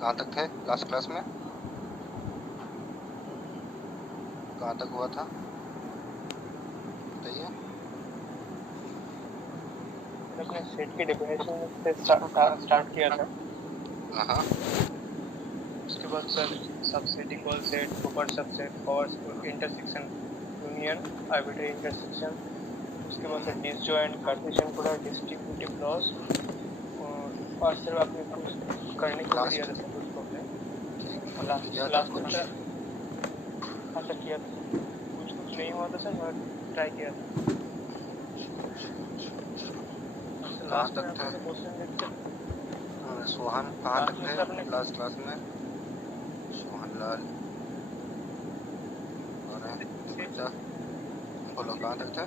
कहाँ तक थे लास्ट क्लास में? कहाँ तक हुआ था बताइए। अपने सेट की डेफिनेशन से स्टार्ट किया था। हाँ। उसके बाद sir subset, equal set, super subset, cover intersection, union, arbitrary intersection. उसके बाद sir disjoint, Cartesian product, distributive loss, और सर आपने कुछ करने को भी दिया था सर कुछ प्रॉब्लम। किया था लास्ट में कुछ? सर हाँ सर किया था सर, कुछ नहीं हुआ था सर, मैं ट्राई किया था। सर कहाँ लास्ट में तक थे? आपने क्वेश्चन देखते सोहन कहाँ लास्ट तक में थे सर आपने लास्ट क्लास में? सोहन लाल और बेटा बोलो कहाँ तक थे?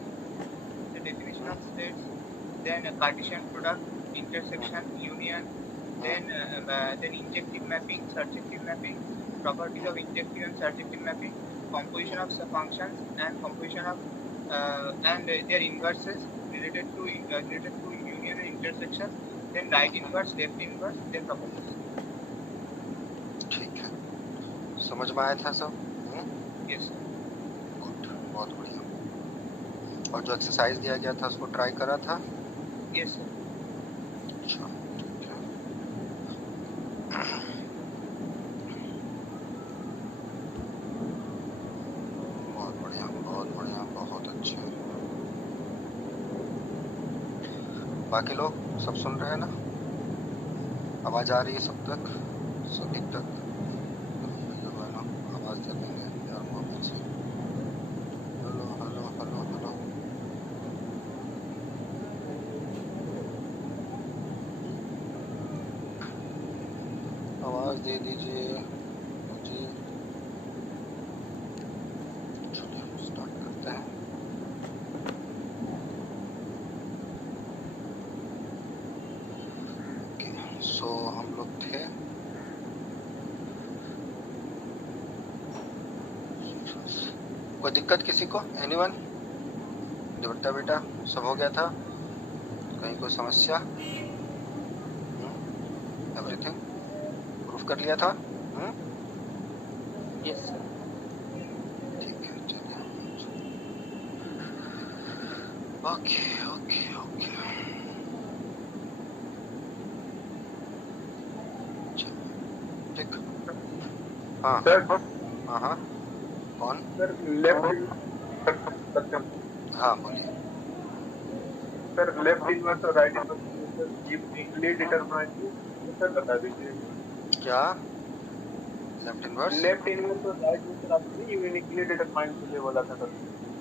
the definition of states, then Cartesian product, intersection, union, then injective mapping, surjective mapping, properties of injective and surjective mapping, composition of functions and composition of and their inverses related to union and intersection, then right inverse, left inverse, their properties. ठीक है, समझ में आया था सब? Yes sir. Good, बहुत बढ़िया। और जो एक्सरसाइज दिया गया था उसको ट्राई करा था? Yes sir. अच्छा ठीक है। बहुत बढ़िया, बहुत बढ़िया, बहुत अच्छे। बाकी लोग सब सुन रहे हैं ना? आवाज आ रही है सब तक, सभी तक? आवाज दे देंगे यार मोबाइल से। Hello hello hello hello. आवाज दे दीजिए जी। चलिए स्टार्ट करते हैं। सो हम लोग थे कोई दिक्कत किसी को? एनीवन? दुर्ता बेटा सब हो गया था? कहीं कोई समस्या? एवरीथिंग प्रूफ कर लिया था? Yes sir. ठीक है चलिए। ओके ओके ओके ठीक। हाँ सर हाँ हाँ कौन? सर लेफ्ट हाँ बोलिए। सर लेफ्ट इनवर्स और right inverse uniquely determine sir बता दीजिए। क्या लेफ्ट इनवर्स? लेफ्ट इनवर्स और राइट इनवर्स आपने यूनिकली डिटरमाइन के लिए बोला था सर,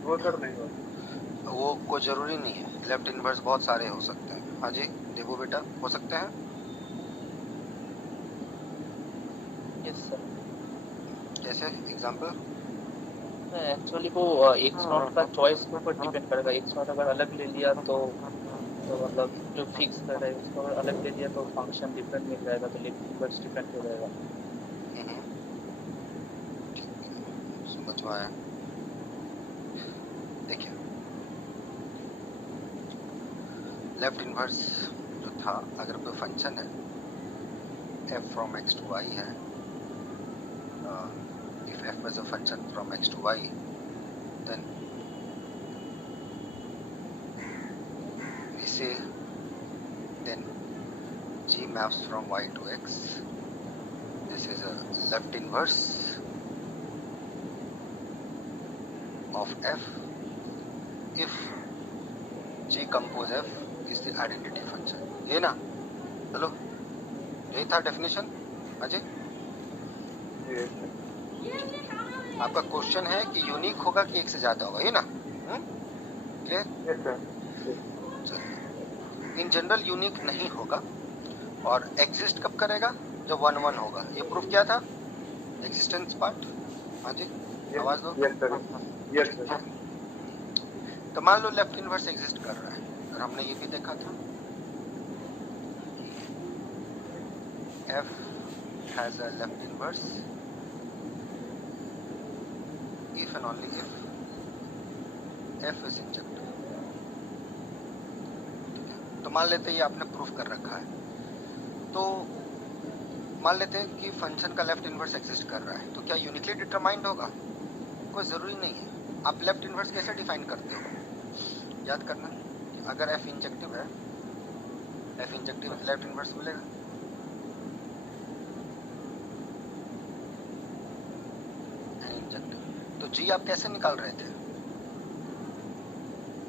वो सर नहीं होता। वो कोई जरूरी नहीं है, लेफ्ट इनवर्स बहुत सारे हो सकते हैं। हाँ जी देवो बेटा हो सकते हैं। Yes sir. जैसे एग्जांपल? एक्चुअली वो एक्स नॉट का चॉइस के ऊपर डिपेंड करेगा। एक्स नॉट अगर अलग ले लिया तो मतलब जो फिक्स कर है उसको अगर अलग ले लिया तो फंक्शन डिफरेंट मिल जाएगा, तो लेफ्ट इनवर्स डिफरेंट हो जाएगा। समझ में आया। देखिए लेफ्ट इनवर्स जो था, अगर कोई फंक्शन है f from x to y है, if f is a function from x to y, then we say then g maps from y to x. This is a left inverse of f if g compose f is the identity function. ये ना? Hello यही था definition Ajay? आपका question है कि unique होगा कि एक से ज्यादा होगा, ये ना? क्लियर? इन जनरल यूनिक नहीं होगा। और एग्जिस्ट कब करेगा? जब 1 1 होगा। ये प्रूफ क्या था? Existence part. हाँ जी आवाज दो। Yes sir. तो मान लो लेफ्ट इनवर्स एग्जिस्ट कर रहा है, और हमने ये भी देखा था f has a left inverse if and only if f is injective। तो मान लेते हैं ये आपने प्रूफ कर रखा है। तो मान लेते हैं कि फंक्शन का लेफ्ट इनवर्स एग्जिस्ट कर रहा है, तो क्या यूनिकली डिटरमाइंड होगा? कोई ज़रूरी नहीं है। आप लेफ्ट इनवर्स कैसे डिफाइन करते हो? याद करना कि अगर एफ इंजेक्टिव है, एफ इंजेक्टिव है, लेफ्ट इनवर्स मिलेगा। इंजेक्टिव तो जी आप कैसे निकाल रहे थे?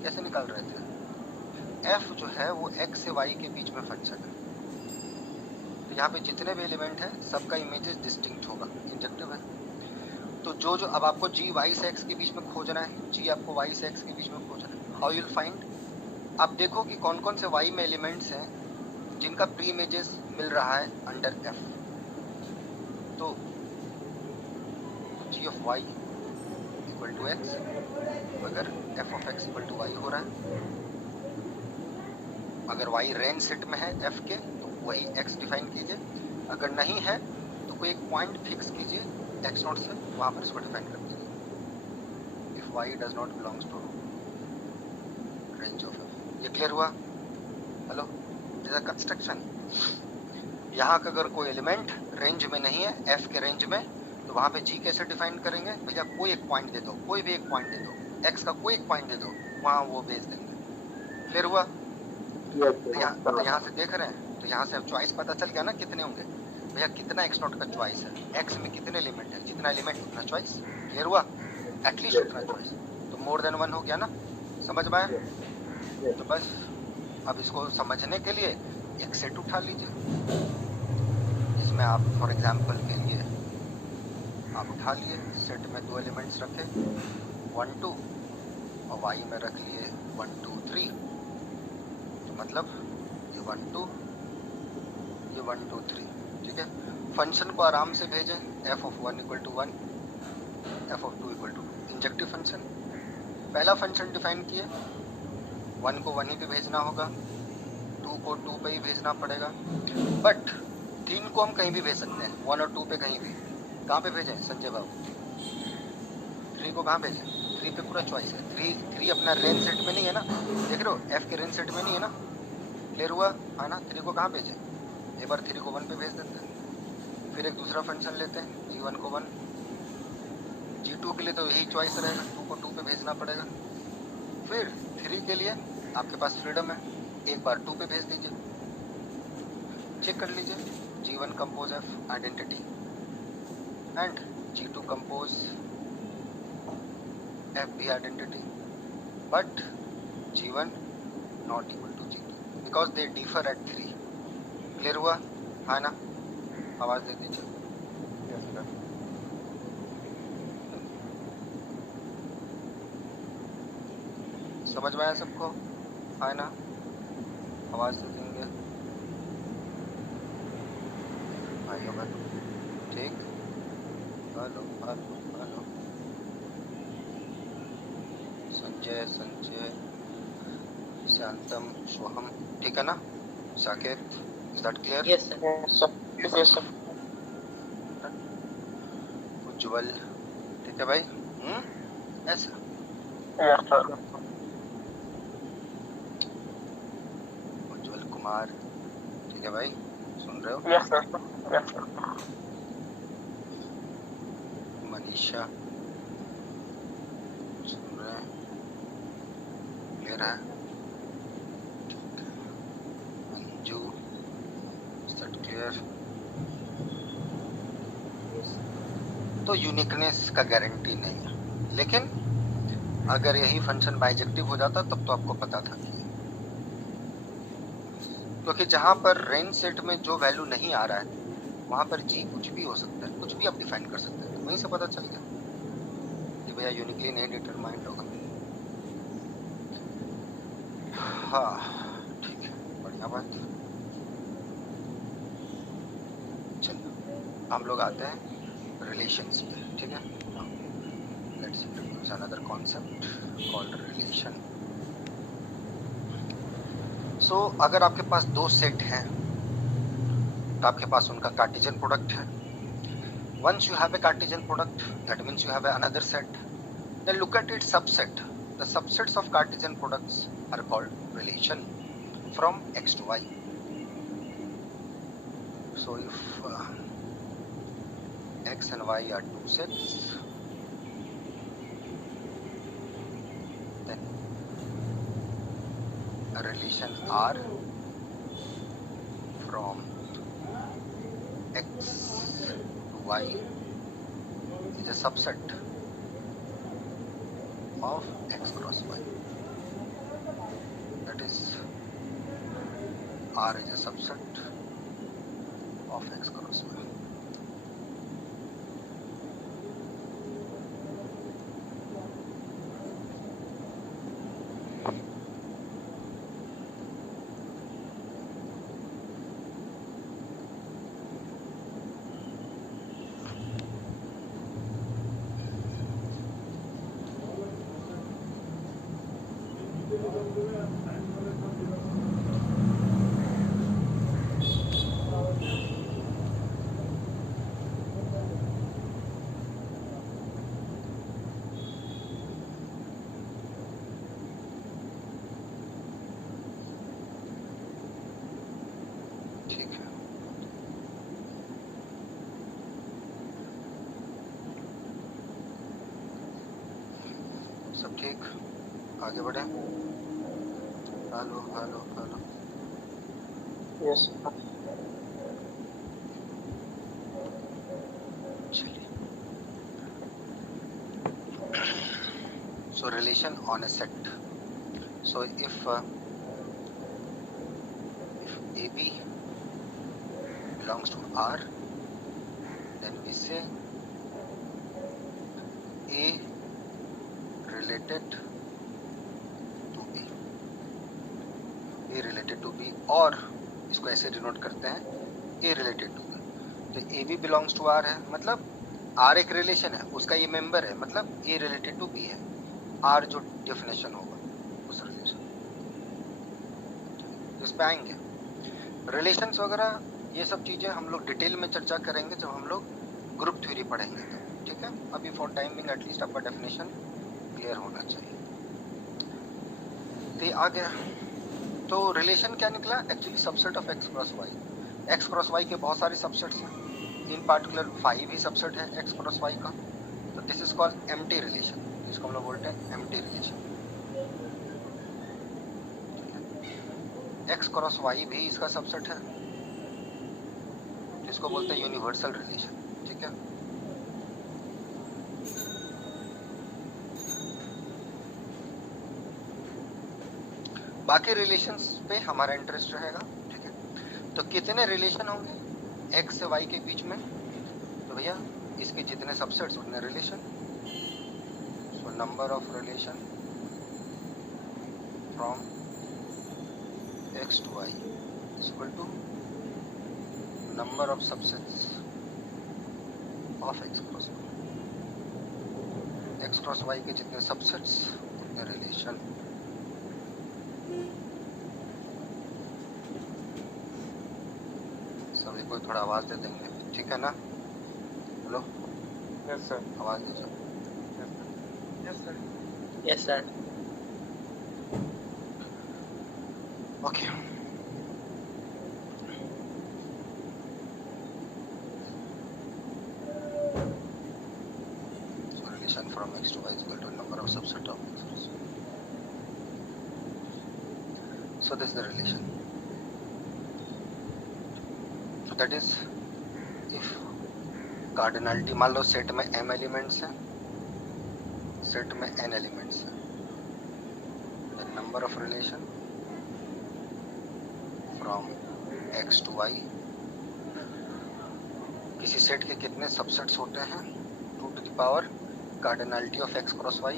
कैसे निकाल रहे थे? एफ जो है वो एक्स से वाई के बीच में फंक्शन है, तो यहाँ पे जितने भी एलिमेंट हैं सबका इमेजेस डिस्टिंक्ट होगा, इंजेक्टिव है। तो जो जो अब आपको जी वाई से एक्स के बीच में खोजना है, जी आपको वाई से एक्स के बीच में खोजना है, हाउ यूल फाइंड? आप देखो कि कौन कौन से वाई में एलिमेंट्स हैं जिनका प्री इमेजेस मिल रहा है अंडर एफ। तो G of Y equal to X, अगर F of X equal to Y हो रहा है, अगर वाई रेंज सेट में है एफ के तो वही एक्स डिफाइन कीजिए, अगर नहीं है तो कोई एक पॉइंट फिक्स कीजिए एक्स नॉट से, वहाँ पर इसको डिफाइन कर दीजिए। If Y does not belongs to range of F. ये क्लियर हुआ? Hello, this is construction. यहाँ का अगर कोई एलिमेंट रेंज में नहीं है एफ के रेंज में, तो वहाँ पे जी कैसे डिफाइन करेंगे? भैया कोई एक पॉइंट दे दो, कोई भी एक पॉइंट दे दो, एक्स का कोई एक पॉइंट दे दो, वहाँ वो भेज देंगे। क्लियर हुआ? तो यहाँ से देख रहे हैं, तो यहाँ से अब चॉइस पता चल गया ना कितने होंगे। भैया कितना एक्स नॉट का चॉइस है, एक्स में कितने एलिमेंट है, जितना एलिमेंट उतना चॉइस। क्लियर हुआ? एटलीस्ट उतना चॉइस, तो मोर देन वन हो गया ना। समझ में आया? तो बस अब इसको समझने के लिए एक सेट उठा लीजिए, जिसमें आप फॉर एग्जाम्पल के लिए आप उठा लिए सेट में दो एलिमेंट्स रखे 1 2 और वाई में रख लिए 1 2 3, तो मतलब ये 1 2 ये 1 2 3, ठीक है। फंक्शन को आराम से भेजें, F of 1 equal to 1, F of 2 equal to 2, injective function. पहला फंक्शन डिफाइन किए, 1 को 1 ही पे भेजना होगा, 2 को 2 पे ही भेजना पड़ेगा, बट 3 को हम कहीं भी भेज सकते हैं, 1 और 2 पे कहीं भी। कहाँ पे भेजें संजय बाबू? 3 को कहाँ भेजें? 3 पे पूरा चॉइस है। 3 अपना रेंज सेट में नहीं है ना, देख रहे हो एफ के रेंज सेट में नहीं है ना। क्लियर हुआ? हाँ ना। 3 को कहाँ भेजें? एक बार 3 को 1 पे भेज देते हैं, फिर एक दूसरा फंक्शन लेते हैं G1 को 1, G2 के लिए तो यही चॉइस रहेगा, 2 को 2 पे भेजना पड़ेगा। फिर 3 के लिए आपके पास फ्रीडम है, एक बार 2 पे भेज दीजिए। चेक कर लीजिए, G1 compose F identity and G2 compose F भी identity, but G1 not equal to G2 because they differ at 3। Clear हुआ? हाँ ना। आवाज दे दीजिए। समझ में आया सबको? हाँ ना। आवाज दे देंगे भाइयों बहनों, ठीक? Hello hello hello, Sanjay Sanjay Shantam Soham, ठीक है ना? Saket, is that clear? Yes, sir. Yes, sir. Ujjwal, ठीक है भाई? ऐसा Yes, sir. उज्जवल कुमार, ठीक है भाई? सुन रहे हो? Yes, sir. Yes, sir. Manisha, सुन रहे हैं? क्लियर है? ठीक है। Manju, is that clear? तो यूनिकनेस का गारंटी नहीं है, लेकिन अगर यही फंक्शन बाइजेक्टिव हो जाता तब तो आपको पता था कि, क्योंकि जहां पर रेंज सेट में जो वैल्यू नहीं आ रहा है वहां पर जी कुछ भी हो सकता है, कुछ भी आप डिफाइन कर सकते हैं। तो वहीं से पता चल गया कि भैया यूनिकली नहीं डिटरमाइंड होगा। हाँ ठीक है, बढ़िया बात। चलिए हम लोग आते हैं रिलेशंस पे, ठीक है? Let's introduce another concept called relation. So अगर आपके पास दो सेट हैं तो आपके पास उनका कार्टेशियन प्रोडक्ट है। Once you have a Cartesian product, that means you have another set. Then look at its subset. The subsets of Cartesian products are called relation from x to y. So if x and y are two sets, then a relation R from x to y is a subset of x cross y. That is, R is a subset of x cross y. ठीक है, सब ठीक, आगे बढ़े। Hello hello hello, Yes, sir. चलिए। So relation on a set. So if AB belongs to R, then we say A related to B, A related to B, और इसको ऐसे डिनोट करते हैं A related to B। तो AB belongs to R है, मतलब R एक relation है, उसका ये मेंबर है, मतलब A related to B है। R जो डेफिनेशन होगा उस रिलेशन, इस पे आएंगे। रिलेशंस वगैरह ये सब चीज़ें हम लोग डिटेल में चर्चा करेंगे जब हम लोग ग्रुप थ्योरी पढ़ेंगे तो, ठीक है। अभी फॉर टाइमिंग एटलीस्ट आपका डेफिनेशन क्लियर होना चाहिए। तो आ गया, तो रिलेशन क्या निकला? Actually subset of X cross Y. X cross Y के बहुत सारे सबसेट्स हैं, इन पार्टिकुलर 5 ही सबसेट है एक्स क्रॉस वाई का। तो this is called empty relation, जिसको हम लोग बोलते हैं empty relation. X cross Y भी इसका सबसेट है, जिसको बोलते हैं यूनिवर्सल रिलेशन, ठीक है। बाकी रिलेशंस पे हमारा इंटरेस्ट रहेगा, ठीक है। तो कितने रिलेशन होंगे एक्स से वाई के बीच में? तो भैया इसके जितने सबसेट्स उतने relation. So number of relation from x to y is equal to number of subsets of x cross y। x cross y के जितने सबसेट्स उतने रिलेशन। सभी को थोड़ा आवाज दे देंगे, ठीक है ना? Hello, Yes, sir. आवाज दे sir. Yes, sir. Yes, sir. Okay, so relation from x to y is equal to number of subset of x cross y. So this is the relation. So that is, if cardinality मान लो set में m elements हैं, set में n elements हैं, the number of relation from x to y, किसी set के कितने subsets होते हैं 2 to the power cardinality of x cross y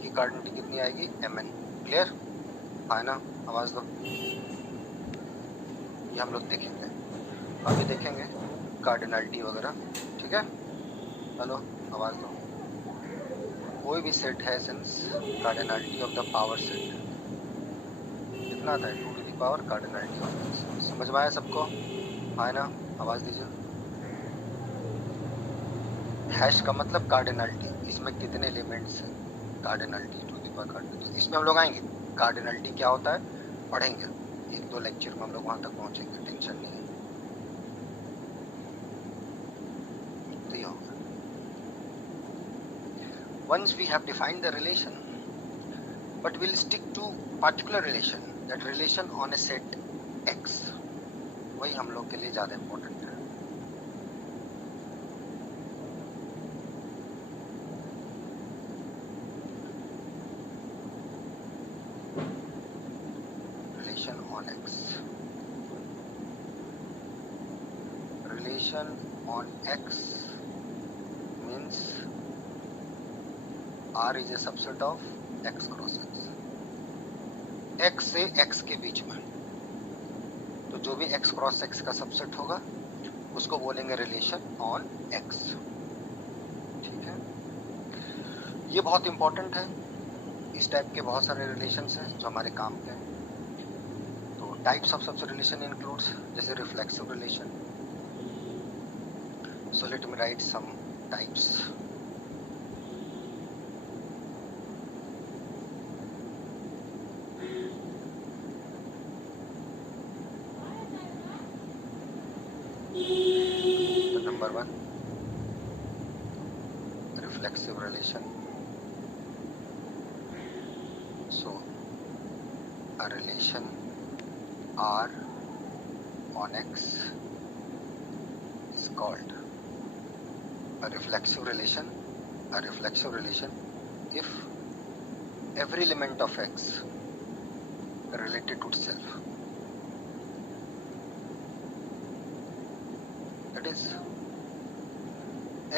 की कार्डिनलिटी कितनी आएगी mn। क्लियर है ना? आवाज दो, ये हम लोग देखेंगे, अभी देखेंगे कार्डिनलिटी वगैरह, ठीक है। हेलो, आवाज दो। कोई भी सेट है sense cardinality of the power set कितना आता है 2 to the power cardinality of x। समझ में आया सबको? है ना? आवाज दीजिए। हैश का मतलब कार्डिनलिटी, इसमें कितने एलिमेंट्स हैं, cardinality to the power cardinality. इसमें हम लोग आएंगे, कार्डिनलिटी क्या होता है पढ़ेंगे, 1-2 लेक्चर में हम लोग वहाँ तक पहुँचेंगे, टेंशन नहीं है। once we have defined the relation, but we'll stick to particular relation, that relation on a set X, वही हम लोग के लिए ज़्यादा important है. Relation on X. Relation on X means R is a subset of X cross X. X से X के बीच में, तो जो भी X क्रॉस X का सबसेट होगा उसको बोलेंगे रिलेशन ऑन X. ठीक है, ये बहुत इंपॉर्टेंट है. इस टाइप के बहुत सारे रिलेशंस हैं जो हमारे काम के हैं. तो टाइप्स ऑफ सबसे रिलेशन इंक्लूड्स, जैसे reflexive relation. So let me write some types. Number 1, reflexive relation. So a relation R on X is called a reflexive relation. A reflexive relation if every element of X related to itself, that is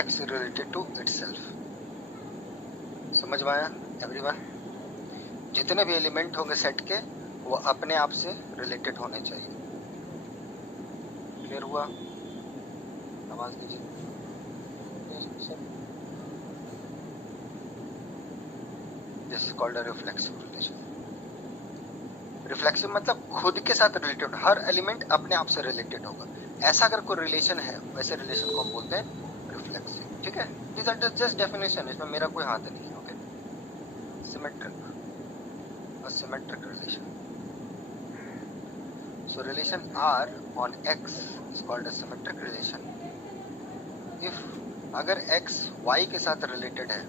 X related to itself. समझ में आया everyone? जितने भी element होंगे set के वो अपने आप से रिलेटेड होने चाहिए. क्लियर हुआ? आवाज दीजिए. This is called a reflexive relation. Reflexive मतलब खुद के साथ रिलेटेड, हर एलिमेंट अपने आप से रिलेटेड होगा. ऐसा अगर कोई रिलेशन है, वैसे रिलेशन को हम बोलते हैं रिफ्लेक्सिव. ठीक है, दिस आर जस्ट डेफिनेशन, इसमें मेरा कोई हाथ नहीं है. Okay, symmetric, a symmetric relation. So relation R on X is called a symmetric relation if अगर X Y के साथ रिलेटेड है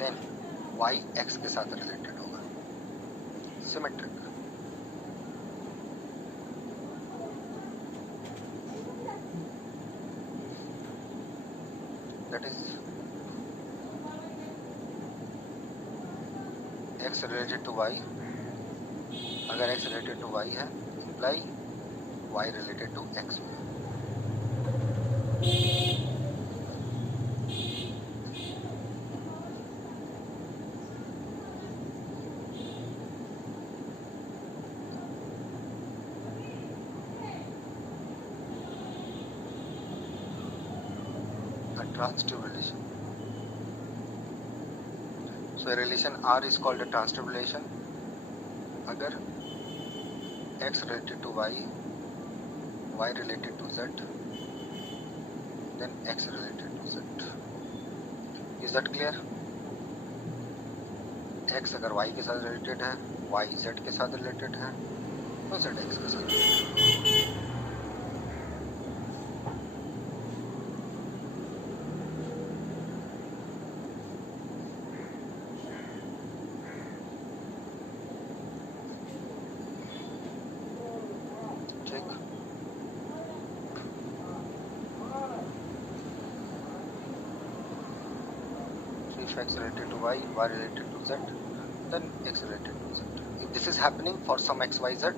then Y X के साथ रिलेटेड होगा. Symmetric. That is X related to Y. अगर X related to Y है, imply Y related to X. A transitive relation. So a relation R is called a transitive relation अगर X related to Y, Y related to Z, then X related to Z. Is that clear? X अगर Y के साथ related है, Y Z के साथ related है, तो Z X के साथ related है. If X related to Y, Y related to Z, then X related to Z. If this is happening for some X, Y, Z,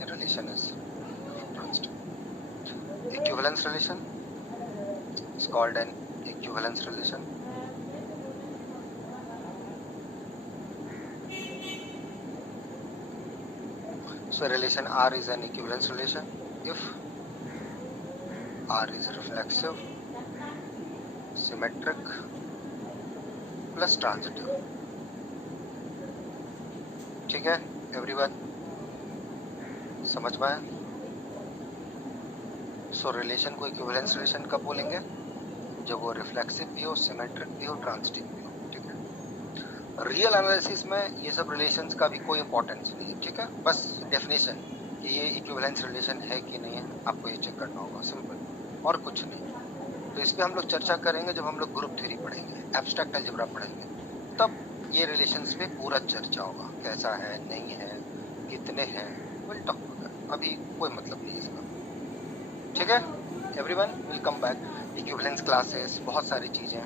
the relation is transitive. Equivalence relation is called an equivalence relation. So relation R is an equivalence relation if R is reflexive, symmetric, plus transitive. ठीक है everyone, समझ में आया? सो relation को equivalence relation कब बोलेंगे? जब वो रिफ्लेक्सिव भी हो, सिमेट्रिक भी हो, ट्रांजिटिव भी हो. ठीक है, रियल एनालिसिस में ये सब रिलेशंस का भी कोई इंपॉर्टेंस नहीं है. ठीक है, बस डेफिनेशन कि ये इक्विवेलेंस रिलेशन है कि नहीं है आपको ये चेक करना होगा, सिंपल, और कुछ नहीं. तो इस पे हम लोग चर्चा करेंगे जब हम लोग ग्रुप थ्योरी पढ़ेंगे, एब्स्ट्रैक्ट अलजेब्रा पढ़ेंगे, तब ये रिलेशंस पे पूरा चर्चा होगा, कैसा है, नहीं है, कितने हैं, विल टॉक टू दैट। अभी कोई मतलब नहीं है इसका, ठीक है। Everyone will come back, equivalence classes, बहुत सारी चीजें,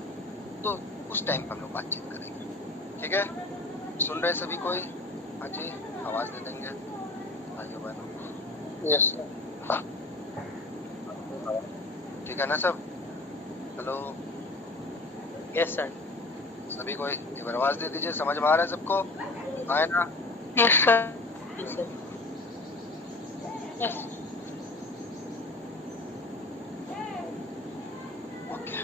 तो उस टाइम पे हम लोग बातचीत करेंगे, ठीक है। सुन रहे सभी कोई? हाँ जी, आवाज दे देंगे भाइयों बहनों, Yes, sir. ठीक है ना सब? Hello Yes, sir. सभी कोई एक बार आवाज दे दीजिए, समझ में आ रहा है सबको? आए ना? Yes, sir. Yes, sir. Yes. Okay,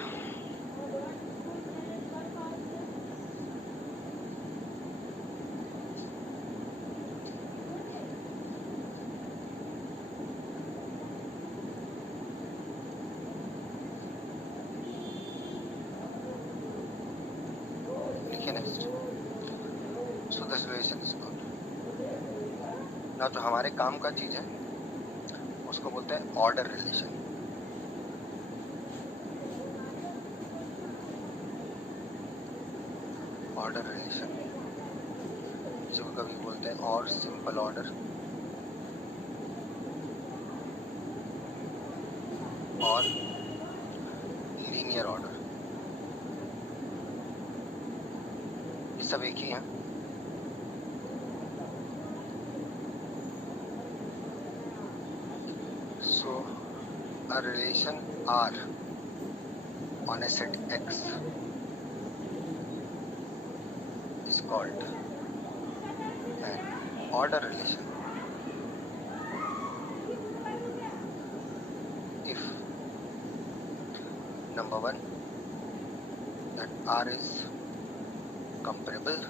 लिखिए next. So this relation is good ना, जो हमारे काम का चीज है उसको बोलते हैं ऑर्डर रिलेशन। ऑर्डर रिलेशन जिसको कभी बोलते हैं और सिंपल ऑर्डर, और लीनियर ऑर्डर, ये सब एक ही हैं। So a relation R on a set X is called an order relation if number one, that R is comparable,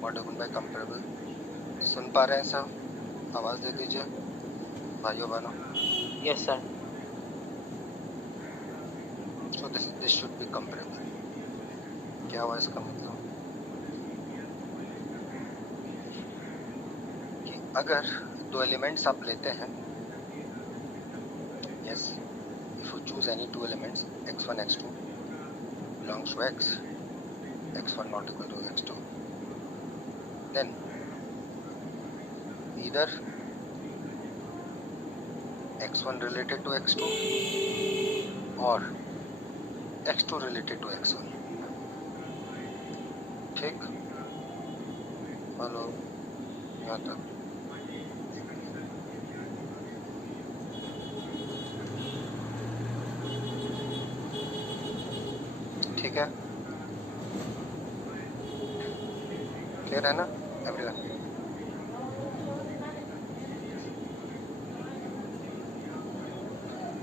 what do you mean by comparable? सुन पा रहे हैं सब? आवाज दे दीजिए भाइयों बहनों। Yes, sir. So this should be comparable। क्या हुआ इसका मतलब? कि अगर दो एलिमेंट्स आप लेते हैं, yes, if you choose any two elements x1 x2 belongs to x, x1 not equal to x2, then either x1 related to x2 or x2 related to x1, ठीक? हेलो, यहाँ तक ठीक है? क्लियर है ना एवरीवन?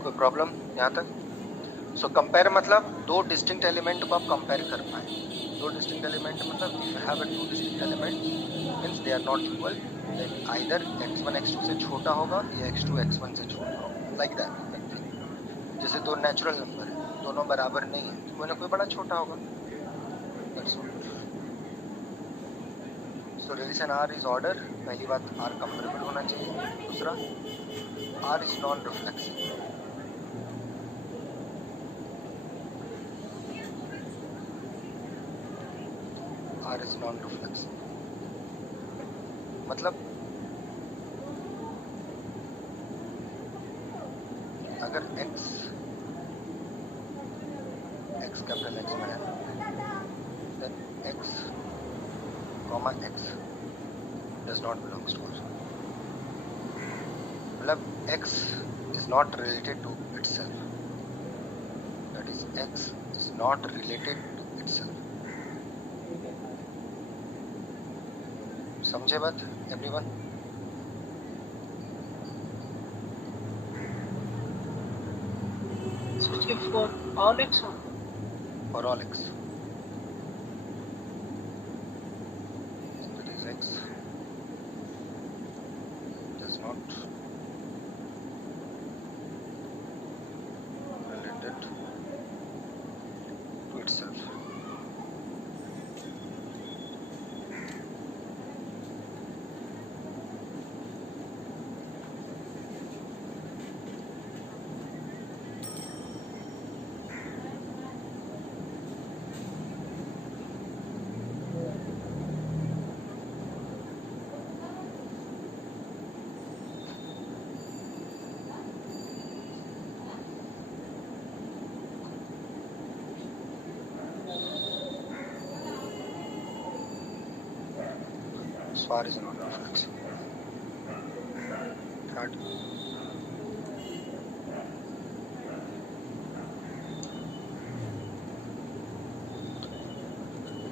कोई problem यहाँ तक? सो कंपेयर मतलब दो डिस्टिंक्ट एलिमेंट को आप कंपेयर कर पाए। दो डिस्टिंक्ट एलिमेंट मतलब if you have a two distinct element means they are not equal, then either x1 x2 से छोटा होगा या x2 x1 से छोटा होगा, लाइक दैट। जैसे दो नेचुरल नंबर है, दोनों बराबर नहीं है, तो कोई ना कोई बड़ा छोटा होगा, that's all. So relation R is order, पहली बात R कंपेरेबल होना चाहिए, दूसरा R is non reflexive. R is non-reflexive मतलब अगर x कैपिटल X में है, then x comma x does not belongs to R। मतलब x is not related to itself, that is x is not related to itself। समझे बात everyone? So for all x, For all x, that is x does not related to itself। This far is not reflexive. Third.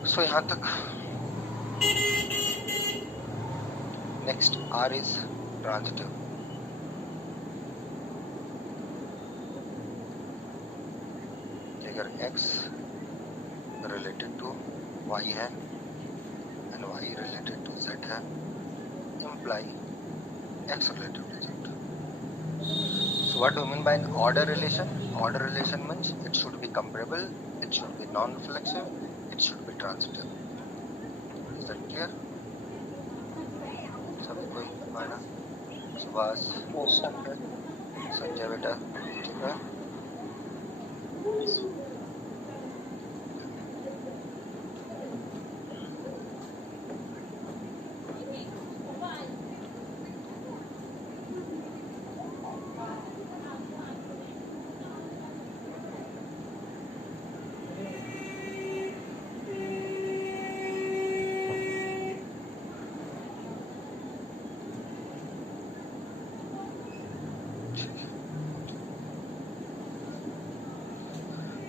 So यहाँ तक. Next, R is transitive. अगर X related to Y है and Y related to Z है, imply X related to Z. So what do you mean by an order relation? Order relation means it should be comparable, it should be non-reflexive, it should be transitive. Is that clear? सभी कोई माना? सुभाष, संजय बेटा, ठीक है?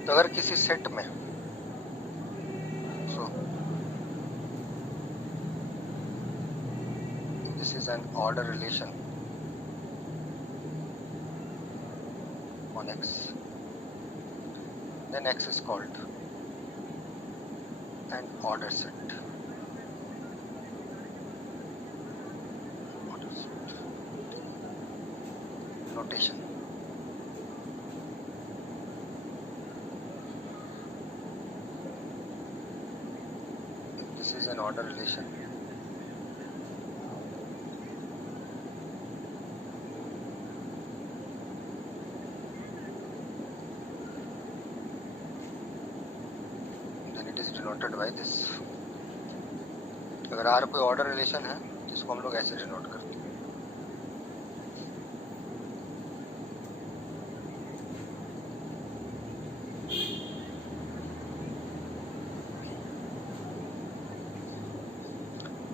तो अगर किसी set में so this is an order relation on X, then X is called an order set. Order set. Notation. This is an order relation. Then it is denoted by this. अगर R कोई order relation है तो इसको हम लोग ऐसे denote करते हैं.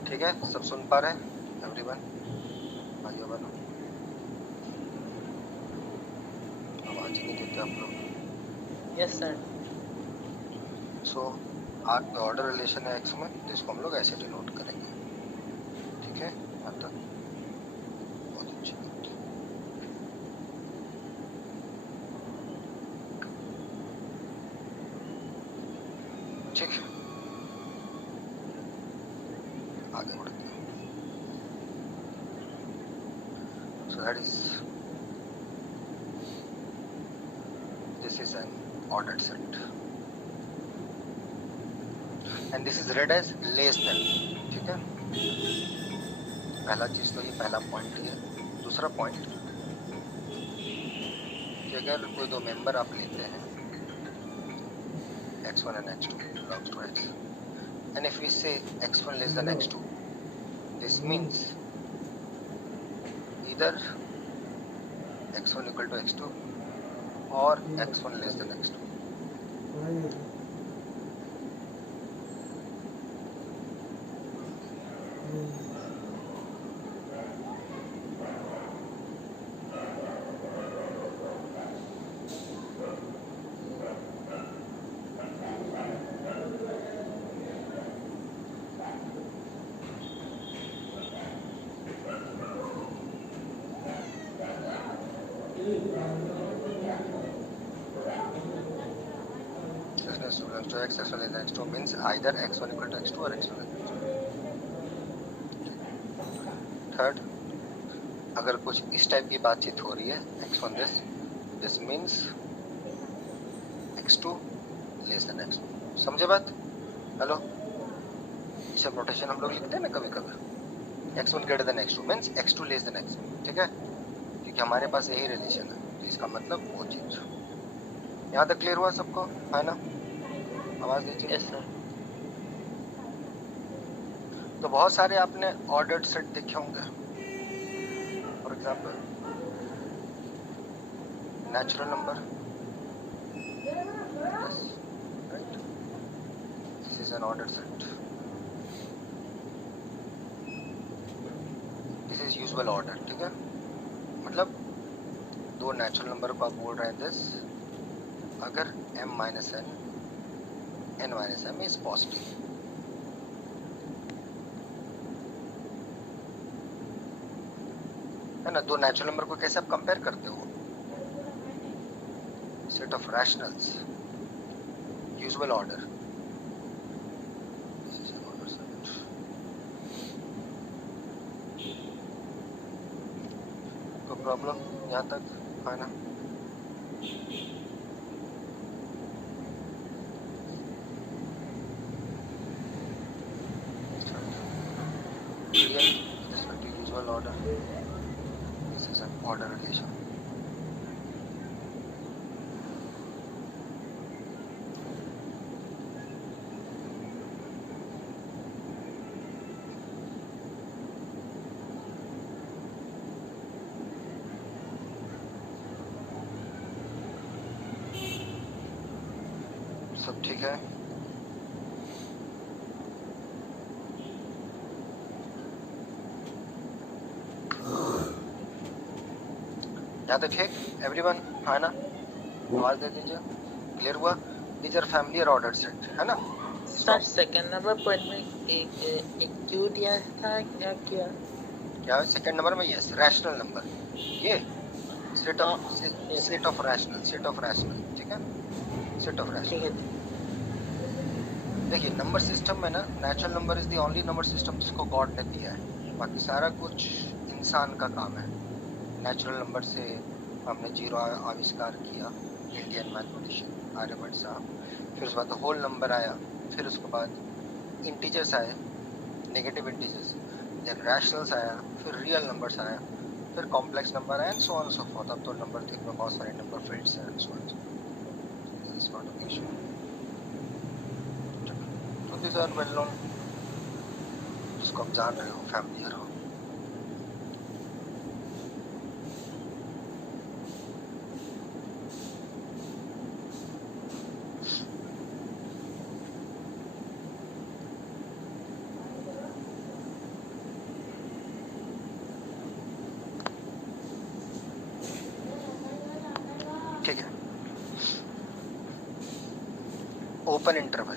ठीक है, सब सुन पा रहे हैं एवरीवन? भाइयों बहनों, आवाज ही नहीं देते आप लोग. Yes, sir. So order relation है एक्स में, जिसको हम लोग ऐसे डिनोट करेंगे. ठीक है, यहाँ तक बहुत अच्छी बात. ठीक है, आगे बढ़ते हैं. So that is, this is an ordered set and this is read as less than. ठीक है, पहला चीज तो ये पहला पॉइंट है. दूसरा पॉइंट कि अगर कोई दो मेंबर आप लेते हैं x1 and x2 belongs to x, and if we say x1 less than x2, this means either x1 equal to x2 or x1 less than x2. Belongs to x, x1 less than x2 means either x1 equal to x2 or x1 less than x2. Third, अगर कुछ इस type की बातचीत हो रही है x1 this means x2 less than x1. समझे बात? हेलो, ये सब नोटेशन हम लोग लिखते हैं ना कभी कभी. x1 greater than x2 means x2 less than x1. ठीक है, क्योंकि हमारे पास यही रिलेशन है, तो इसका मतलब वो चीज. यहाँ तक क्लियर हुआ सबको, है ना? आवाज दीजिए. Yes, sir. तो बहुत सारे आपने ऑर्डर्ड सेट देखे होंगे. For example natural number, right, this is an ordered set. Usual order, ठीक है। मतलब दो नेचुरल नंबर को आप बोल रहे हैं दिस, अगर m minus n, n minus m is positive, है ना। दो नेचुरल नंबर को कैसे आप कंपेयर करते हो? Set of rationals, usual order. कोई प्रॉब्लम यहाँ तक है ना? Usual order, this is an order relation. सब ठीक है? यहाँ तक ठीक एवरीवन, है ना? आवाज दे दीजिए, क्लियर हुआ? These are familiar order set, है ना? सर सेकंड नंबर पॉइंट में एक क्यू दिया था क्या? क्या है सेकंड नंबर में? यस, रैशनल नंबर, ये सेट ऑफ रैशनल, ठीक है, सेट ऑफ रैशनल। ठीक है। देखिए नंबर सिस्टम में ना, natural number is the only number system जिसको गॉड ने दिया है, बाकी सारा कुछ इंसान का काम है। नेचुरल नंबर से हमने जीरो आविष्कार किया, इंडियन मैथमेटिशियन आर्यभट्ट साहब, फिर उसके बाद होल नंबर आया, फिर उसके बाद इंटीजर्स आए, नेगेटिव इंटीजर्स, देन रैशनल्स आया, फिर रियल नंबर्स आया, फिर कॉम्प्लेक्स नंबर आया, and so on so fourth. अब तो नंबर थ्योरी में बहुत सारे नंबर फील्ड्स हैं, and so on. This is not an issue, तो दिस आर वेल नोन, जिसको आप जान रहे हो, फैमिलियर हो। ठीक है, ओपन इंटरवल।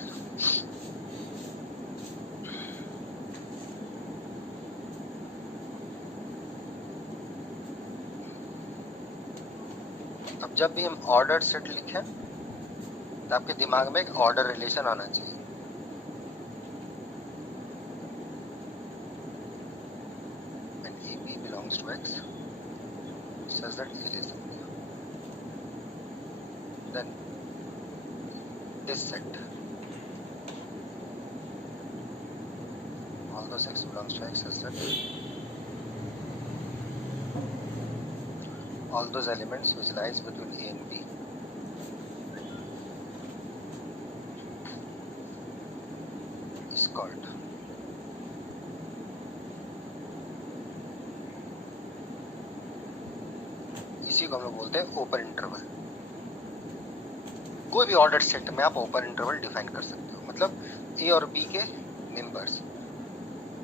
अब जब भी हम ऑर्डर सेट लिखें तो आपके दिमाग में एक ऑर्डर रिलेशन आना चाहिए। And AB belongs to X such that A is then this set, all those X belongs to X such that all those elements which lies between A and B is called इसी को हम लोग बोलते हैं open interval. कोई भी order set में आप ओपन इंटरवल डिफाइन कर सकते हो, मतलब ए और बी के मेंबर्स,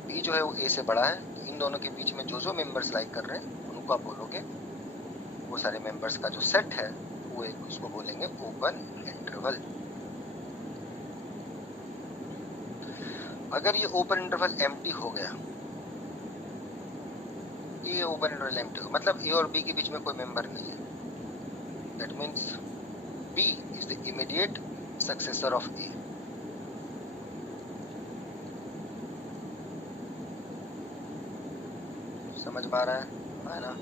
बी जो है वो ए से बड़ा है, तो इन दोनों के बीच में जो जो मेंबर्स लाइक कर रहे हैं उनको आप बोलोगे, वो सारे मेंबर्स का जो सेट है वो एक उसको बोलेंगे ओपन इंटरवल। अगर ये ओपन इंटरवल एम्प्टी हो गया, ये ओपन इंटरवल एम्प्टी हो, मतलब ए और बी के बीच में कोई मेंबर नहीं है, that means B is the immediate successor of A. समझ में आ रहा है ना?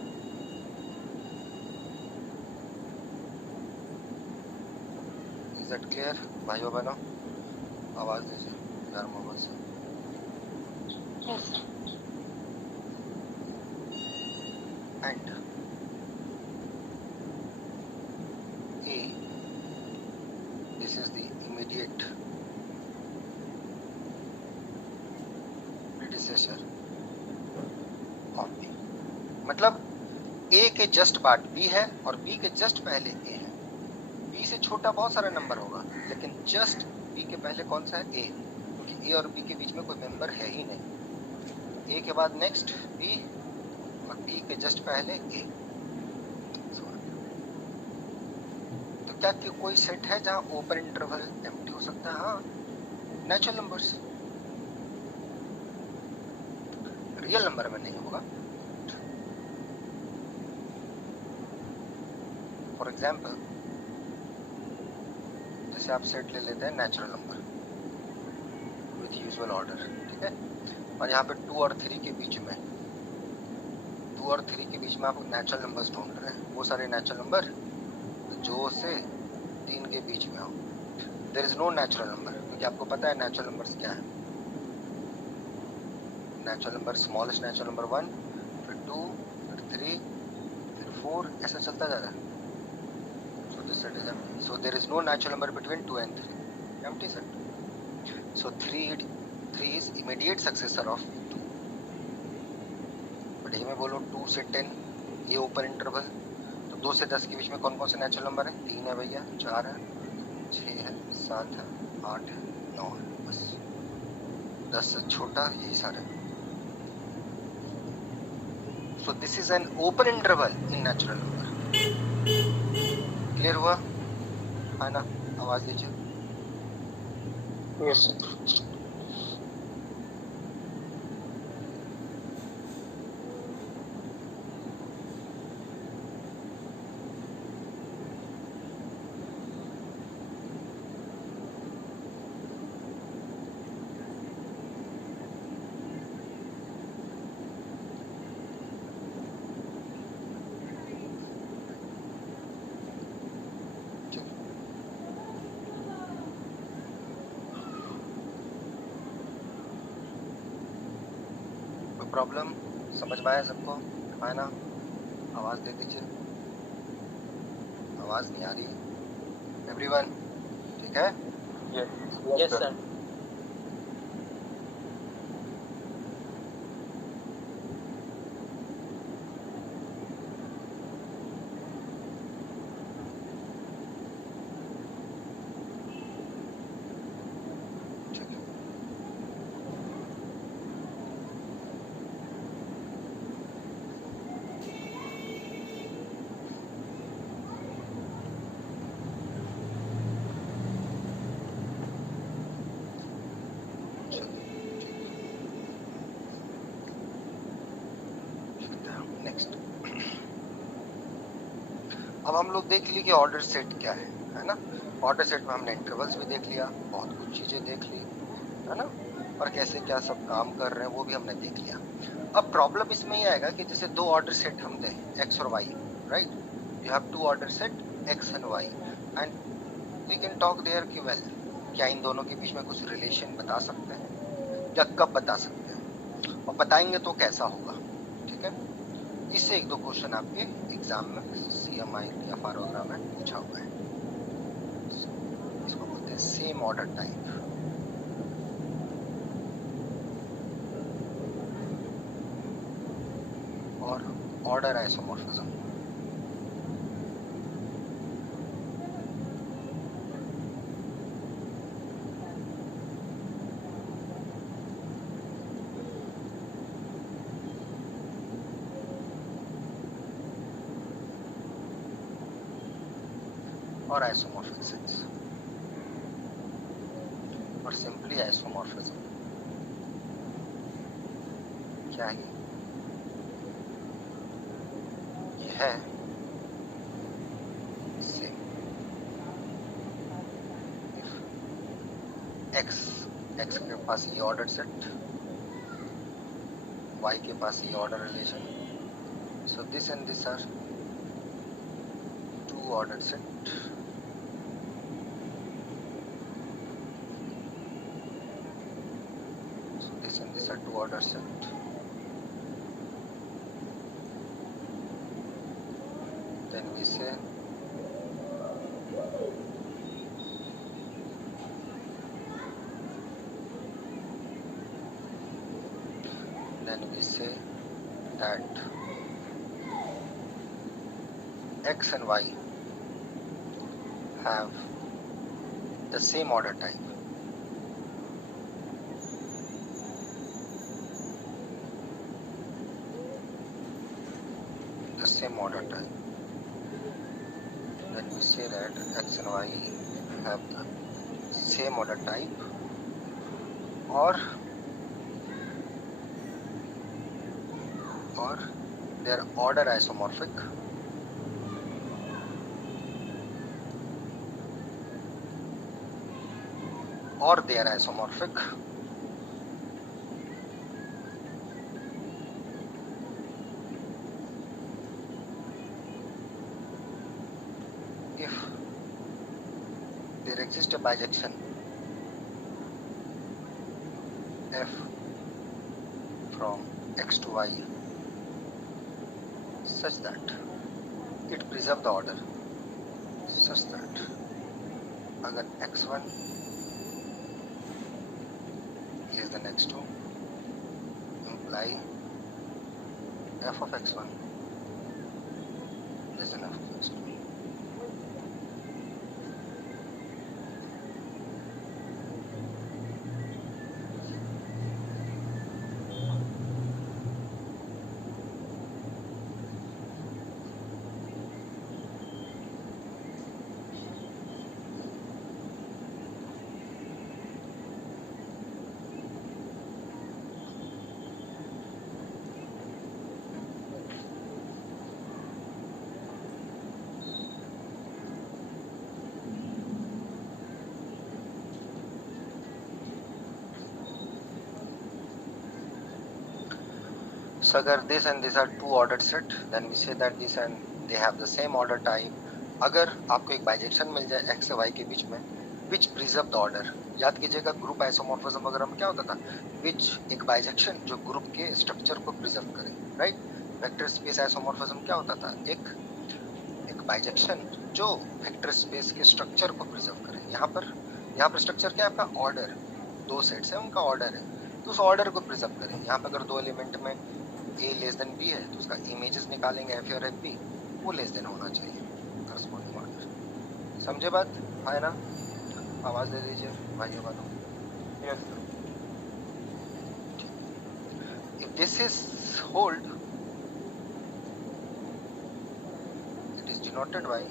Is that clear भाइयों बहनों? आवाज दीजिए यार मोहम्मद से। Yes, sir. And A, this is the immediate predecessor of B, मतलब A के जस्ट बाद B है और B के जस्ट पहले A है। B से छोटा बहुत सारा नंबर होगा, लेकिन जस्ट B के पहले कौन सा है? A, क्योंकि A और B के बीच में कोई मेंबर है ही नहीं। A के बाद नेक्स्ट B, और बी के जस्ट पहले ए। तो क्या कोई सेट है जहां ओपन इंटरवल एम्प्टी हो सकता है? हाँ, नेचुरल नंबर्स। रियल नंबर में नहीं होगा। फॉर एग्जाम्पल जैसे आप सेट ले लेते हैं natural number with usual order, ठीक है, और यहाँ पे 2 और 3 के बीच में 2 और 3 के बीच में आप नेचुरल नंबर्स ढूंढ रहे हैं, वो सारे नेचुरल नंबर 2 से 3 के बीच में हो। There is no natural number, क्योंकि आपको पता है नेचुरल नंबर्स क्या है। Natural number smallest natural number 1, फिर 2, फिर 3, फिर 4, ऐसा चलता जा रहा है। So this set is empty. So there is no natural number between 2 and 3. Empty set. So 3 is immediate successor of 2. But मैं बोलो 2 से 10 ये ओपन इंटरवल, तो 2 से 10 के बीच में कौन कौन से नेचुरल नंबर है? 3 है भैया, 4 है, 6 है, 7 है, 8 है, 9 है, बस 10 से छोटा यही सारे। So this is an open interval in natural number. Clear हुआ है ना? आवाज दीजिए। Yes sir. प्रॉब्लम समझ में आया सबको है ना? आवाज दे दीजिए। आवाज नहीं आ रही है एवरीवन, ठीक है? Yes sir. अब हम लोग देख लिए कि ऑर्डर सेट क्या है ना? ऑर्डर सेट में हमने इंटरवल्स भी देख लिया, बहुत कुछ चीजें देख ली है ना, और कैसे क्या सब काम कर रहे हैं वो भी हमने देख लिया। अब प्रॉब्लम इसमें ये आएगा कि जैसे 2 ऑर्डर सेट हम दें एक्स और Y, right? You have 2 order set X and Y and we can talk there कि वेल क्या इन दोनों के बीच में कुछ रिलेशन बता सकते हैं या कब बता सकते हैं, और बताएंगे तो कैसा होगा, ठीक है? इससे 1-2 क्वेश्चन आपके एग्जाम में CMI या फार वगैरह में पूछा हुआ है। इसको बोलते हैं सेम ऑर्डर टाइप। और ऑर्डर आइसोमॉर्फिज्म। और आइसोमॉर्फिक सेट्स और सिंपली आइसोमॉर्फिज्म क्या है? ये है सेम एक्स के पास ये ऑर्डर सेट, वाई के पास ये order relation, so this and this are 2 order set. And these are 2 order set. Then we say that x and y have the same order type. same order type, then we say that x and y have the same order type, or they are order isomorphic, or they are isomorphic if there exists a bijection f from x to y such that it preserves the order, such that अगर x1 less than x2 imply f of x1 less than f of x2. So अगर this and this are two ordered set, then we say that this and they have the same order type. अगर आपको एक bijection मिल जाए x और y के बीच में which preserve the order, याद कीजिएगा ग्रुप आइसोमॉर्फिज्म वगैरह में क्या होता था, which एक बाइजेक्शन जो ग्रुप के स्ट्रक्चर को प्रिजर्व करे, राइट. वेक्टर स्पेस आइसोमॉर्फिज्म क्या होता था, एक बाइजेक्शन जो वेक्टर स्पेस के स्ट्रक्चर को प्रिजर्व करे. यहाँ पर स्ट्रक्चर क्या है आपका, ऑर्डर. दो सेट्स है, उनका ऑर्डर है, तो उस ऑर्डर को प्रिजर्व करें. यहाँ पे अगर दो एलिमेंट में a लेस देन b है तो उसका इमेजेस निकालेंगे f और fb, वो लेस देन होना चाहिए करस्पॉन्डिंग ऑर्डर. समझे बात, है ना. आवाज दे दीजिए भाइयों बहनों. Yes, sir. If this is hold, it is denoted by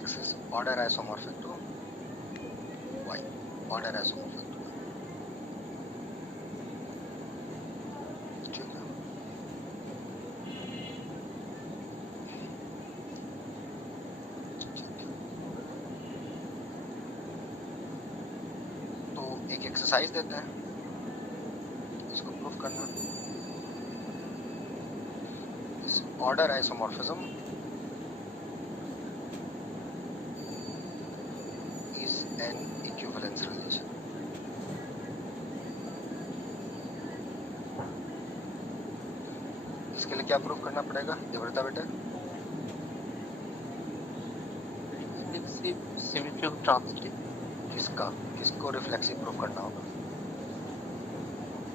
x is order isomorphic to y, order isomorphic to y. ठीक है. तो एक एक्सरसाइज देते हैं, इसको प्रूफ करना. Order isomorphism is an equivalence relation. इसके लिए क्या प्रूफ करना पड़ेगा देवव्रता बेटा? Symmetry of transitive. किसको रिफ्लेक्सिव प्रूफ करना होगा?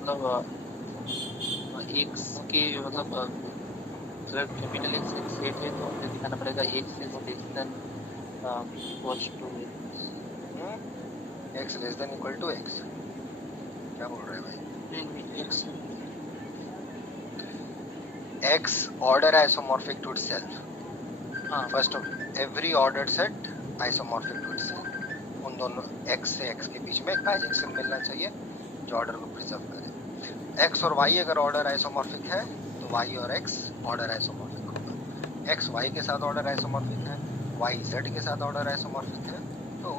मतलब x के मतलब अगर कैपिटल X एक सेट है तो हमें दिखाना पड़ेगा x is less than equals to x less than equal to x. क्या बोल रहे हैं भाई? x order isomorphic to itself. First of every ordered set isomorphic to itself. उन दोनों x से x के बीच में एक बाइजेक्शन मिलना चाहिए जो ऑर्डर को प्रिजर्व करे. x और y अगर ऑर्डर आइसोमॉर्फिक है तो y और x ऑर्डर आइसोमॉर्फिक होगा. x y के साथ ऑर्डर आइसोमॉर्फिक है, y z के साथ ऑर्डर आइसोमॉर्फिक है, तो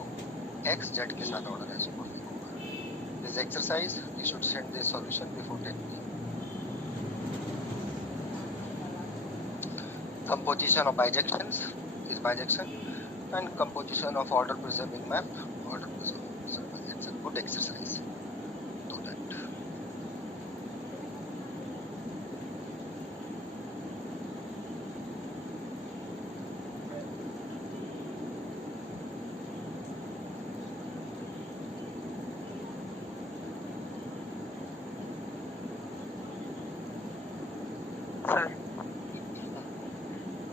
x z के साथ ऑर्डर आइसोमॉर्फिक होगा. This exercise you should send the solution before 10 p.m. Composition of bijections is bijection, and composition of order preserving map, order preserving. It's a good exercise. Do that.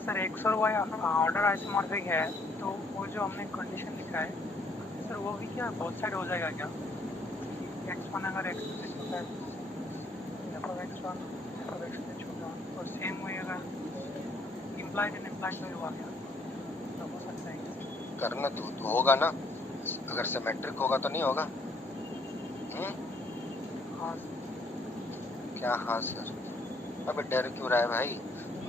Sir x और Y order isomorphic है तो वो जो हमने condition लिखा है sir वो भी क्या बोथ साइड हो जाएगा क्या? x1 अगर x2 से छोटा है f of x1 f of x2 से छोटा, और सेम वही अगर इम्प्लाइड एंड इम्प्लाइड वही हुआ गया तो हो सकता है। करना तो होगा ना, अगर सिमेट्रिक होगा तो नहीं होगा। हाँ क्या हाँ सर, अबे डर क्यों रहा है भाई,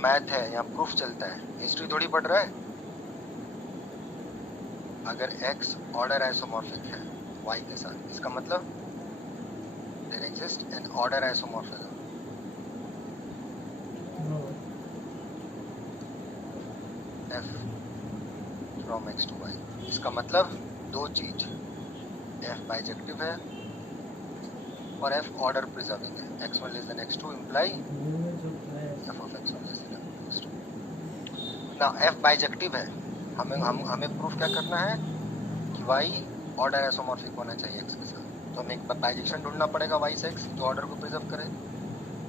मैथ है यहाँ, प्रूफ चलता है, हिस्ट्री थोड़ी पढ़ रहा है। अगर x ऑर्डर आइसोमॉर्फिक है y के साथ, इसका मतलब there exist an order isomorphism. f from x to y, इसका मतलब दो चीज, f बाइजेक्टिव है और f ऑर्डर प्रिजर्विंग है। x1 less than x2 imply f of x1 less than x2। ना f बाइजेक्टिव है, हमें प्रूफ क्या करना है कि y ऑर्डर आइसोमॉर्फिक होना चाहिए x के साथ, तो हमें एक बाइजेक्शन ढूंढना पड़ेगा y से x जो ऑर्डर को प्रिजर्व करे।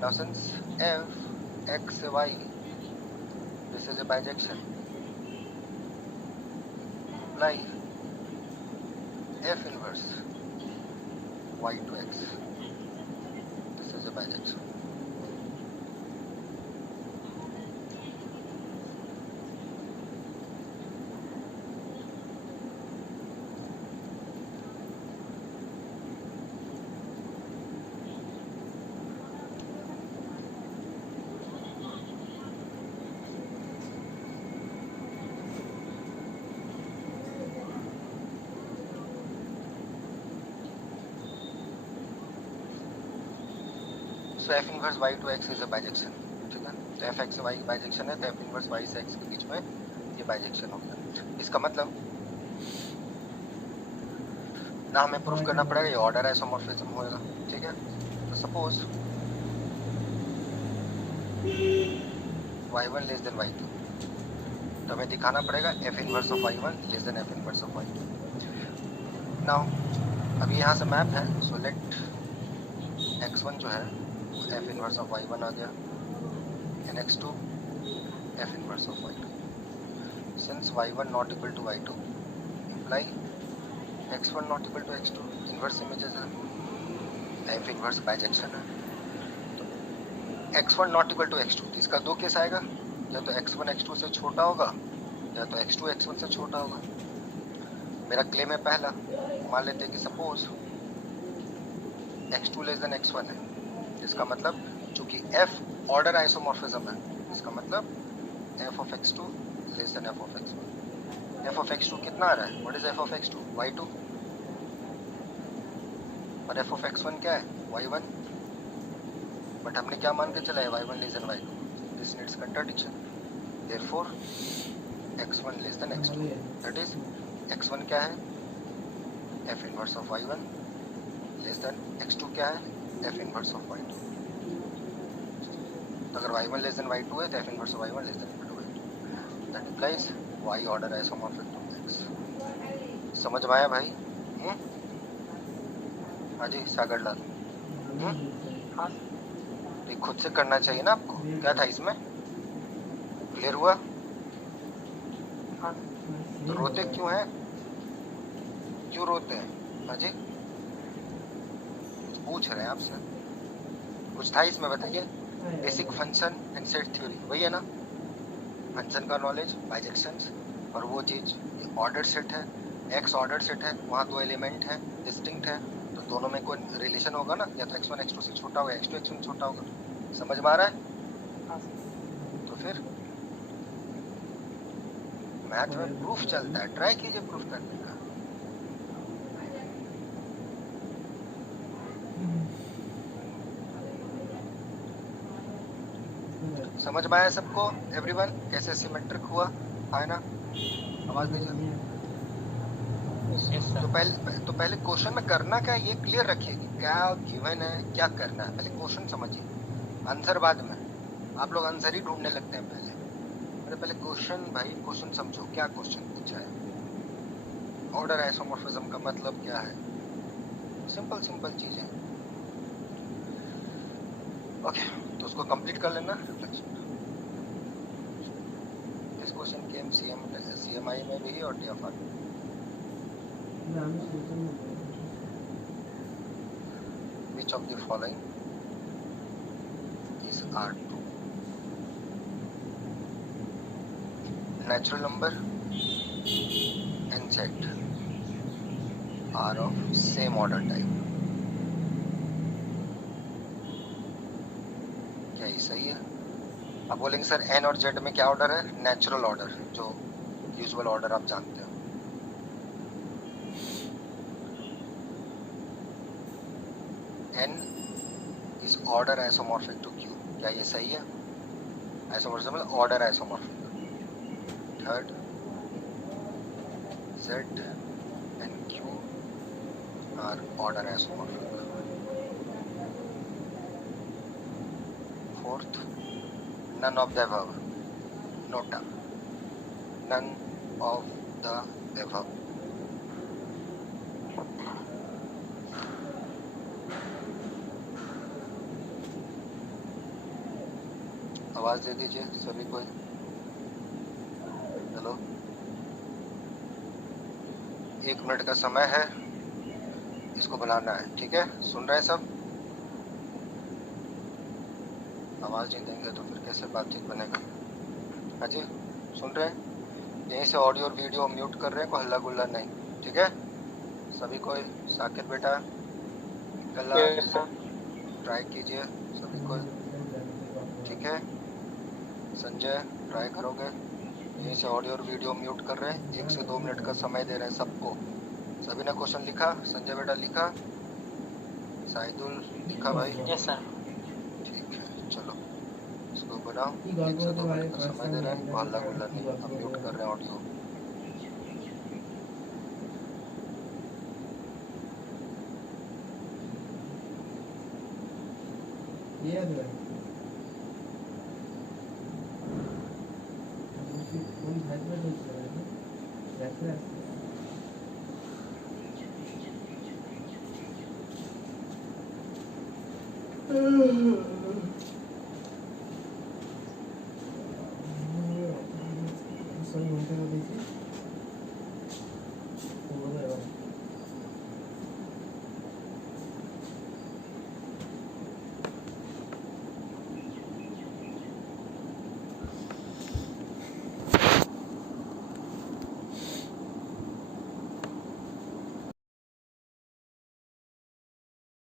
नाउ सिंस f x से y, this is a bijection, imply f inverse y to x, this is a bijection. So f inverse y to x is a bijection, ठीक है। तो f x से y की bijection है, तो f inverse y से x के बीच में ये बाइजेक्शन हो गया। इसका मतलब ना हमें प्रूफ करना पड़ेगा ये ऑर्डर आइसोमॉर्फिज्म होगा, ठीक है। तो suppose y1 less than y2, तो हमें दिखाना पड़ेगा f inverse of y1 less then f inverse of y2। Now अभी यहाँ से मैप है, सो लेट x1 जो है f इनवर्स ऑफ y1 आ गया, and x2 f inverse of y2। Since y1 not equal to y2 imply x1 not equal to x2, inverse images है, f inverse bijection है। तो x1 not equal to x2, तो इसका दो case आएगा, या तो x1 x2 से छोटा होगा या तो x2 x1 से छोटा होगा। मेरा क्लेम है पहला, मान लेते हैं कि suppose x2 less than x1 है, इसका मतलब चूंकि f ऑर्डर आइसोमॉर्फिज्म है, इसका मतलब f of x2 less than f of x1। f of x2 कितना आ रहा है, what is f of x2, y2, और f of x1 क्या है, y1, बट हमने क्या मान के चला है, y1 less than y2, this needs contradiction, therefore x1 less than x2, that is x1 क्या है, f inverse of y1 less then x2 क्या है, f इनवर्स ऑफ y2। तो अगर y1 लेस देन y2 है तो f inverse of y1 less than y2, that implies y order isomorphic to x। समझ में आया भाई? हाँ जी सागर लाल, हाँ ये खुद से करना चाहिए ना आपको, क्या था इसमें, क्लियर हुआ? हाँ तो रोते क्यों हैं, क्यों रोते हैं? हाँ जी कुछ पूछ रहे हैं आपसे, कुछ था इसमें बताइए। Basic function and set theory वही है ना, फंक्शन का नॉलेज, बाइजेक्शंस, और वो चीज ऑर्डर सेट है, एक्स ऑर्डर सेट है, वहाँ दो एलिमेंट है डिस्टिंक्ट है, तो दोनों में कोई रिलेशन होगा ना, या तो x1 x2 से छोटा होगा, x2 x1 से छोटा होगा। समझ में आ रहा है? हाँ तो फिर मैथ में प्रूफ चलता है, ट्राई कीजिए प्रूफ करने का। समझ में आया सबको, एवरीवन, कैसे सिमेट्रिक हुआ, है ना? आवाज दीजिए। तो पहले क्वेश्चन में करना क्या है ये क्लियर रखिए, क्या गिवन है, क्या करना है, पहले क्वेश्चन समझिए, आंसर बाद में। आप लोग आंसर ही ढूंढने लगते हैं पहले क्वेश्चन, भाई क्वेश्चन समझो, क्या क्वेश्चन पूछा है, ऑर्डर आइसोमॉर्फिज्म का मतलब क्या है, सिंपल चीजें। ओके, तो उसको कंप्लीट कर लेना, reflection. This question came CMI में भी और DFR में। which of the following is R2? Natural number and Z are of same order type. क्या ये सही है? आप बोलेंगे सर N और Z में क्या ऑर्डर है? नेचुरल ऑर्डर, जो यूजुअल ऑर्डर आप जानते हो. N is order isomorphic to Q. क्या ये सही है? Isomorphism मतलब order isomorphic. Third, Z and Q are order isomorphic. Fourth, none of the above. Nota. None of the above. आवाज दे दीजिए सभी कोई. हेलो, 1 मिनट का समय है, इसको बनाना है. ठीक है, सुन रहे हैं सब? आवाज नहीं देंगे तो फिर कैसे बातचीत बनेगा? हाँ जी, सुन रहे हैं? यहीं से ऑडियो और वीडियो म्यूट कर रहे हैं, कोई हल्ला गुल्ला नहीं. ठीक है, सभी कोई. साकिब बेटा, गला ट्राई कीजिए सभी कोई. ठीक है, संजय ट्राई करोगे? यहीं से ऑडियो और वीडियो म्यूट कर रहे हैं. 1 से 2 मिनट का समय दे रहे हैं सबको. सभी ने क्वेश्चन लिखा? संजय बेटा लिखा? साइदुल लिखा भाई? Yes sir. ठीक है, चलो इसको बनाओ. 1 से 2 मिनट का समय दे रहे हैं, हल्ला गुल्ला नहीं. हम म्यूट कर रहे हैं ऑडियो. Sorry,